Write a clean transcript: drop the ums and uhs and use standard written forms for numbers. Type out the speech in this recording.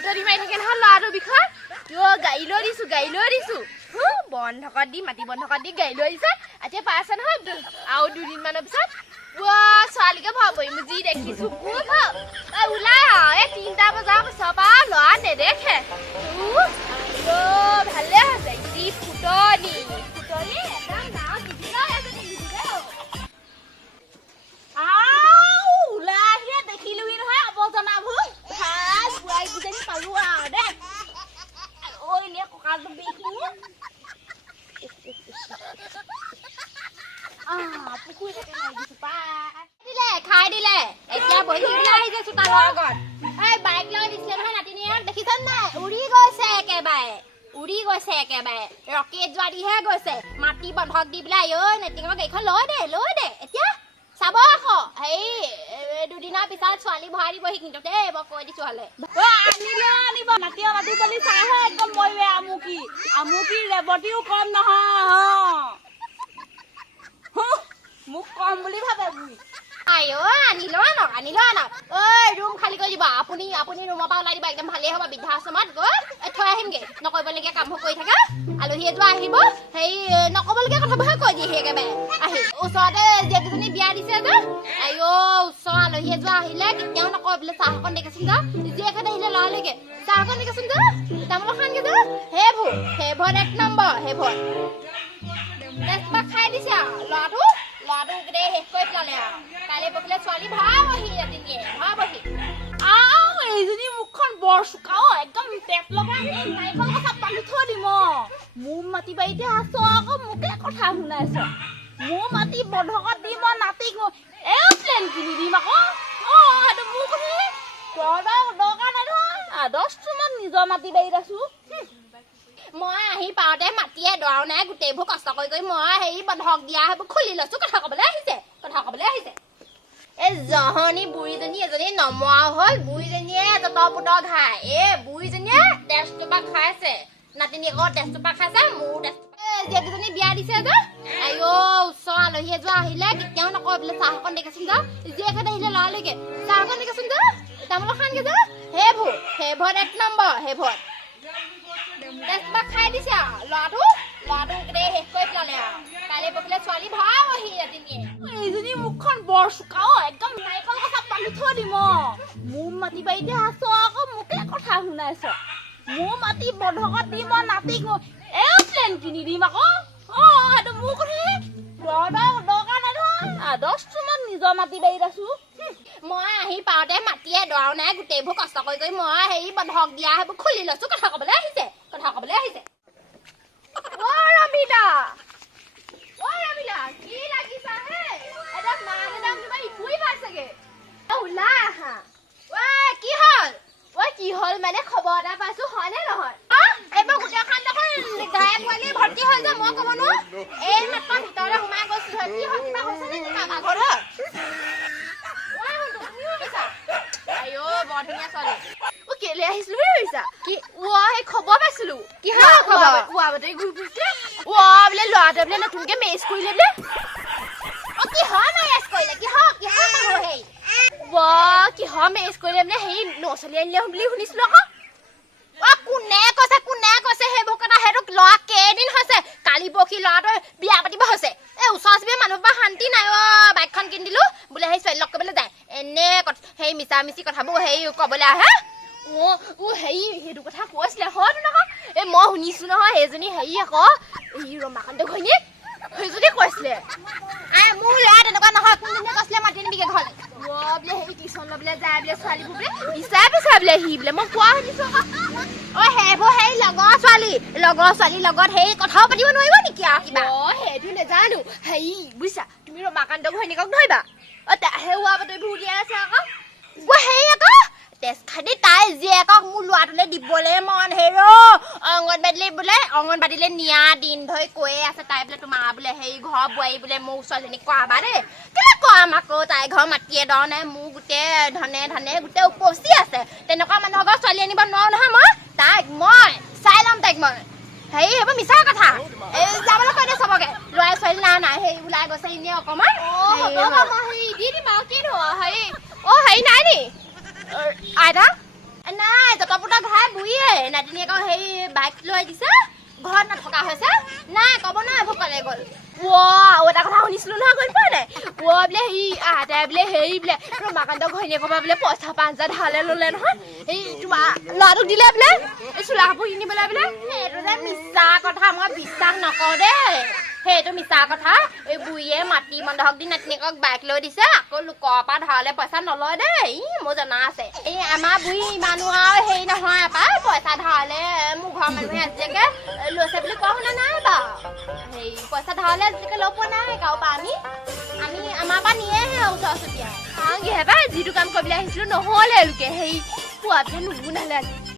ফুটনি মাৰি থাকে নহয় ল'ৰাটোৰ বিষয়ে গাড়ী লৈ দিছো বন্ধকত দি মাটি বন্ধকত দি গাড়ী লৈ দিছে এতিয়া পাই আছে নহয় আৰু 2 দিনমানৰ পিছত ছোৱালীকে ভাও কৰিম যি দেখিছো ওলাই এই 3টা বজাৰ পিছৰ পৰা ল'ৰা নেদেখে ভালে হৈছে যি ফুটনি একদম নাও ওলাই আহিলে দেখিলোহি নহয় আৱৰ্জনাবোৰ ভাল বোৱাৰী কিজনী পালো আৰু দে এনে কঁকালটো বিষখিনি পুখুৰীতে মাৰি দিছো খাই দিলে এতিয়া বহি ওলাই আহিছে চোতালৰ আগত এই বাইক লৈ দিছিলে নহয় নাতিনীয়েক দেখিছা নাই উৰি গৈছে একেবাৰে ৰকেট যোৱাদিহে গৈছে মাটি বন্ধক দি পেলাই নেতিঙৰ গাড়ীখন লৈ দে এতিয়া চাব আকৌ হেৰি 2 দিনৰ পিছত ছোৱালী ভৰাই দিব সেইখিনিতে দেই মই কৈ দিছো হলে আনিব মাটি বুলি চাইহে একদম মই আমুকি ৰেৱতীও কম নহয় মোক কম বুলি ভাবে বুঢ়ী আনি ল ঐ ৰুম খালী কৰি দিব আপুনি ৰুমৰ পৰা ওলাই দিব একদম ভালেই হ'ব বৃদ্ধাশ্ৰমত গৈ থৈ আহিমগে নকৰিবলগীয়া কামবোৰ কৰি থাকা আলহী এযোৰ আহিব সেই নকবলগীয়া কথাবোৰহে কৈ দিয়ে একেবাৰে আহি ওচৰতে জীয়েকজনী বিয়া দিছে যে ওচৰ আলহী এযোৰ আহিলে কেতিয়াও নকয় বোলে চাহ অকণ দেখাচোন যা জীয়েকহঁত আহিলে লৰালৈকে চাহ অকণ দেখাচোন যা তামোল খানগে যা সেইবোৰ 1 নম্বৰ সেইবোৰ তেজপাত খাই দিছে আৰু ল'ৰাটো গোটেই শেষ কৰি পেলালে আৰু কাইলৈ পৰহিলে ছোৱালী ভাবহি ৰাতিনিয়ে এইজনী মুখখন বৰ চোকাও একদম পেট লগাই নাৰিকল কথা পালি থৈ দিম মোৰ মাটি বাৰীতে আছ আকৌ মোকে কথা শুনাইছ মোৰ মাটি বন্ধকত দি মই নাতিক এৰোপ্লেন কিনি দিম আকৌ সেইটো মোৰ কথা দৰকাৰ নাই নহয় আদৰ্শমান নিজৰ মাটি বাৰীত আছো মই আহি পাওঁতে মাটিয়ে দৰাও নাই গোটেইবোৰ কষ্ট কৰি মই হেৰি বন্ধক দিয়া সেইবোৰ খুলি লৈছো কথা কবলৈ আহিছে এই জহনী বুঢ়ীজনী এজনী নমোৱাও হ'ল বুঢ়ীজনীয়ে পুতৰ খায় বুঢ়ীজনীয়ে তেজটোপা খাইছে নাতিনীয়েকৰ তেজটোপা খাইছে মোৰ জীয়েকজনী বিয়া দিছে যে ওচৰ আলহী এযোৰ আহিলে কেতিয়াও নকয় বোলে চাহ অকণ দেখাচোন যা জীয়েকহঁত আহিলে লৰালৈকে চাহ অকণ দেখাচোন যা তামোল খানগে যা সেইবোৰ 1 নম্বৰ সেইবোৰ তেজপাত খাই দিছে আৰু ল'ৰাটো গোটেই শেষ কৰি পেলালে আৰু কাইলৈ পৰহিলে ছোৱালী ভাবহি ৰাতিনিয়ে এইজনী মুখখন বৰ চোকাও একদম নাৰিকল কথা পালি থৈ দিম মোৰ মাটি বাৰীতে আছ আকৌ মোকে কথা শুনাইছ মোৰ মাটি বন্ধকত দি মই নাতিক এৰোপ্লেন কিনি দিম আকৌ সেইটো মোৰ কথা দৰকাৰ নাই নহয় আদৰ্শমান নিজৰ মাটি বাৰীত আছো মই আহি পাওঁতে মাটিয়ে দৰাও নাই গোটেইবোৰ কষ্ট কৰি মই হেৰি বন্ধক দিয়া সেইবোৰ খুলি লৈছো কথা কবলৈ আহিছে ৰবিতা কি লাগিছা হে এটা মান এদাম তোমাৰ ইকুই পাইছেগে ওলাই আহা কি হ'ল মানে খবৰ এটা পাইছো হয় নে নহয় এইবোৰ গোটেইখন দেখোন গায়ে পোৱালি ভৰ্তি হ'ল যে মই ক'ব নোৱাৰো এই মাত্ৰ ভিতৰলৈ সোমাই গৈছো কি হ'ল কিবা হৈছে নে কাৰোবাৰ ঘৰত বৰ ধুনীয়া ছোৱালী কেলে আহিছিলো বুলি ভাবিছা কি সেই খবৰ পাইছিলো কিহৰ খবৰ বাতৰি ঘূৰি ফুৰিছে বোলে ল'ৰাটোৱে বোলে নতুনকে মেচ কৰিলে বোলে কিহৰ মেচ কৰিলে কিহৰ মেচ কৰিলে বোলে সেই নচলি আনিলে বুলি শুনিছিলো আকৌ কোনে কৈছে সেইবোৰ কথা সেইটো ল'ৰা কেইদিন হৈছে কালি পৰহি ল'ৰাটোৱে বিয়া পাতিব হৈছে ওচৰ চুবুৰীয়া মানুহৰ পৰা শান্তি নাই বাইকখন কিনি দিলো বোলে সেই ছোৱালী লগ কৰিবলৈ যায় এনে সেই মিছা মিছি কথাবোৰ হেৰি ক'বলৈ আহে হেৰি সেইটো কথা কৈছিলে হয়তো নহয় মই শুনিছো নহয় সেইজনী হেৰি আকৌ এই ৰমাকান্ত ঘৈণীয়েক সেইজনী কৈছিলে মোৰ ল'ৰা তেনেকুৱা নহয় কোনজনীয়ে কৈছিলে মাতি নিবিকে ঘৰলৈ বোলে হেৰি টিউচন ল'বলৈ যায় বোলে ছোৱালীবোৰ বোলে বিচাৰ বোলে সি বোলে মই কোৱা শুনিছো আকৌ সেইবোৰ সেই লগৰ ছোৱালীৰ লগত সেই কথাও পাতিব নোৱাৰিব নেকি আৰু কিবা সেইটো নাজানো হেৰি বুজিছা তুমি ৰমাকান্ত ঘৈণীয়েকক ধৰিবা হেৰুৱা বাতৰিবোৰ উলিয়াই আছে আকৌ হেৰি আকৌ তেজ খাদি তাই জীয়েকক মোৰ ল'ৰাটোলৈ দিবলৈ মন অংগনবাদীলৈ নিয়া দিন ধৰি কৈয়ে আছে তাই বোলে তোমাৰ বোলে হেৰি ঘৰ বোৱাৰী বোলে মোৰ ছোৱালীজনীক কোৱাবা দেই কেলে কোৱাম আকৌ তাই ঘৰ মাটিয়ে দ নাই মোৰ গোটেই ধানে গোটেই উপচি আছে তেনেকুৱা মানুহৰ ঘৰ ছোৱালী আনিব নোৱাৰো নহয় মই চাই ল'ম তাইক মই হেৰি সেইবোৰ মিছা কথা যাবলৈ কৈ দে চবকে ল'ৰা ছোৱালী নাই হেৰি ওলাই গৈছে এনেই অকণমান হেৰি দি দিম আৰু কিনো হেৰি হেৰি নাই নি আইতা নাই জতপুতা ঘাই বুঢ়ীয়ে নাতিনীয়েক সেই বাইক লৈ দিছে ঘৰত নথকা হৈছে নাই ক'ব নাই ভোকলে গ'ল আৰু এটা কথা শুনিছিলো নহয় গ'ল পোৱা নাই বোলে সেই আহতে বোলে হেৰি বোলে তোমাৰ মাকান্ত ঘৈণীয়েকৰ পৰা বোলে পইচা 5,000 ধাৰলে ল'লে নহয় এই তোমাৰ ল'ৰাটোক দিলে বোলে এই চোলা কাপোৰ কিনিবলৈ বোলে সেইটো যে মিছা কথা মই বিশ্বাস নকৰোঁ দেই সেইটো মিছা কথা এই বুঢ়ীয়ে মাটি বন্ধক দি নাতিনীয়েকক বাইক লৈ দিছে আকৌ লোকৰ পৰা ধাৰলে পইচা নলয় দেই মোৰ জনা আছে এই আমাৰ বুঢ়ী ইমানো আৰু হেৰি নহয় পাই পইচা ধাৰলে মোৰ ঘৰৰ মানুহে আজিলৈকে লৈছে বুলি কোৱা শুনা নাই বাৰু হেৰি পইচা ধাৰলে আজিলৈকে লগ পোৱা নাই কাৰো পৰা আমি আমাৰ পৰা নিয়েহে ওচৰ চুতীয়া কিহে পাই যিটো কাম কৰিবলৈ আহিছিলো নহ'লে লোকে হেৰি পোৱা পিঠা নুগুনালে আজি